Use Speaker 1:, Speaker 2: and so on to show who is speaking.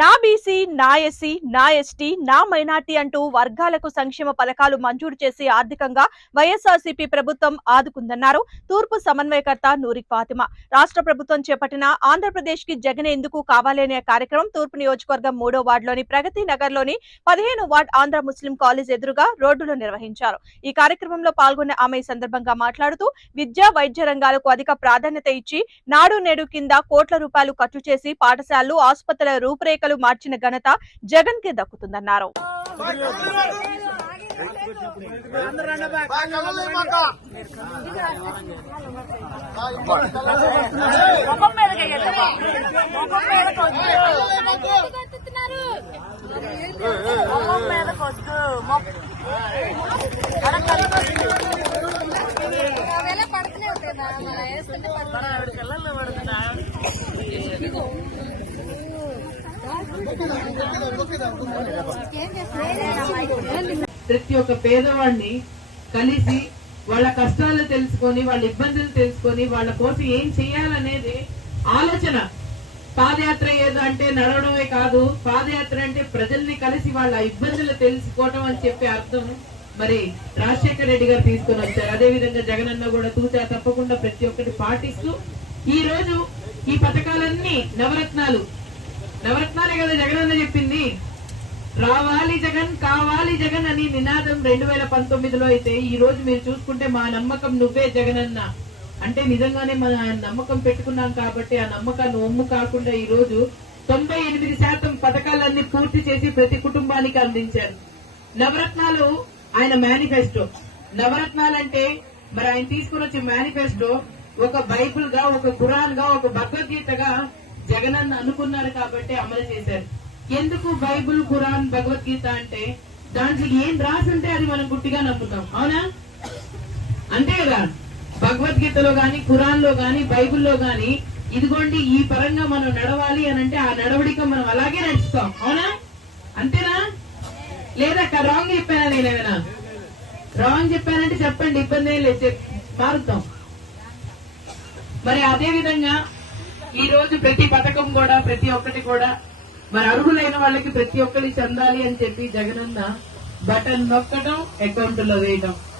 Speaker 1: నా ఎస్సీ నా ఎస్టీ నా మైనార్టీ అంటూ వర్గాలకు సంక్షేమ పథకాలు మంజూరు చేసి ఆర్థికంగా వైఎస్ఆర్సీపీ ప్రభుత్వం ఆదుకుందన్నారు. తూర్పు సమన్వయకర్త నూరి ఫాతిమా. రాష్ట్ర ప్రభుత్వం చేపట్టిన ఆంధ్రప్రదేశ్కి జగన్ ఎందుకు కావాలనే కార్యక్రమం తూర్పు నియోజకవర్గం మూడో వార్డులోని ప్రగతి నగర్లోని పదిహేను వార్డ్ ఆంధ్ర ముస్లిం కాలేజ్ ఎదురుగా రోడ్డులో నిర్వహించారు. ఈ కార్యక్రమంలో పాల్గొన్న ఆమె ఈ సందర్భంగా మాట్లాడుతూ విద్యా వైద్య రంగాలకు అధిక ప్రాధాన్యత ఇచ్చి నాడు నేడు కింద కోట్ల రూపాయలు ఖర్చు చేసి పాఠశాలలు ఆసుపత్రుల రూపురేఖలు మార్చిన ఘనత జగన్కి దక్కుతుందన్నారు.
Speaker 2: పడుతున్నాయి
Speaker 3: ప్రతి ఒక్క పేదవాడిని కలిసి వాళ్ళ కష్టాలు తెలుసుకొని వాళ్ళ ఇబ్బందులు తెలుసుకొని వాళ్ళ కోసం ఏం చేయాలనేది ఆలోచన. పాదయాత్ర ఏదో అంటే నడవడమే కాదు పాదయాత్ర అంటే ప్రజల్ని కలిసి వాళ్ళ ఇబ్బందులు తెలుసుకోవటం అని చెప్పి అర్థం మరి రాజశేఖర రెడ్డి గారు తీసుకొని వచ్చారు. అదే విధంగా జగనన్న కూడా తూచా తప్పకుండా ప్రతి ఒక్కటి పాటిస్తూ ఈ రోజు ఈ పథకాలన్నీ నవరత్నాలు నవరత్నాలే కదా జగనన్న చెప్పింది. రావాలి జగన్ కావాలి జగన్ అని నినాదం రెండు వేల పంతొమ్మిదిలో అయితే ఈ రోజు మీరు చూసుకుంటే మా నమ్మకం నువ్వే జగన్ అన్న అంటే నిజంగానే మన నమ్మకం పెట్టుకున్నాం కాబట్టి ఆ నమ్మకాన్ని ఒమ్ము కాకుండా ఈ రోజు తొంభై ఎనిమిది శాతం పథకాలన్నీ పూర్తి చేసి ప్రతి కుటుంబానికి అందించారు. నవరత్నాలు ఆయన మేనిఫెస్టో. నవరత్నాలంటే మరి ఆయన తీసుకుని వచ్చే మేనిఫెస్టో ఒక బైబుల్గా ఒక ఖురాన్గా ఒక భగవద్గీతగా జగన్ అన్న అనుకున్నారు కాబట్టి అమలు చేశారు. ఎందుకు బైబుల్ ఖురాన్ భగవద్గీత అంటే దాంట్లో ఏం రాసి ఉంటే అది మనం గుట్టిగా నమ్ముతాం అవునా? అంతే కదా భగవద్గీతలో గాని ఖురాన్లో గాని బైబుల్లో గాని ఇదిగోండి ఈ పరంగా మనం నడవాలి అని అంటే ఆ నడవడిక మనం అలాగే నడుస్తాం అవునా? అంతేనా? లేదా రాంగ్ చెప్పానా నేనేమైనా? రాంగ్ చెప్పానంటే చెప్పండి ఇబ్బంది ఏం లేదు మారుతాం మరి అదే విధంగా ఈ రోజు ప్రతి పథకం కూడా ప్రతి ఒక్కటి కూడా మరి అర్హులైన వాళ్ళకి ప్రతి ఒక్కరికి చెందాలి అని చెప్పి జగనన్న బటన్ నొక్కడం అకౌంట్లో వేయడం.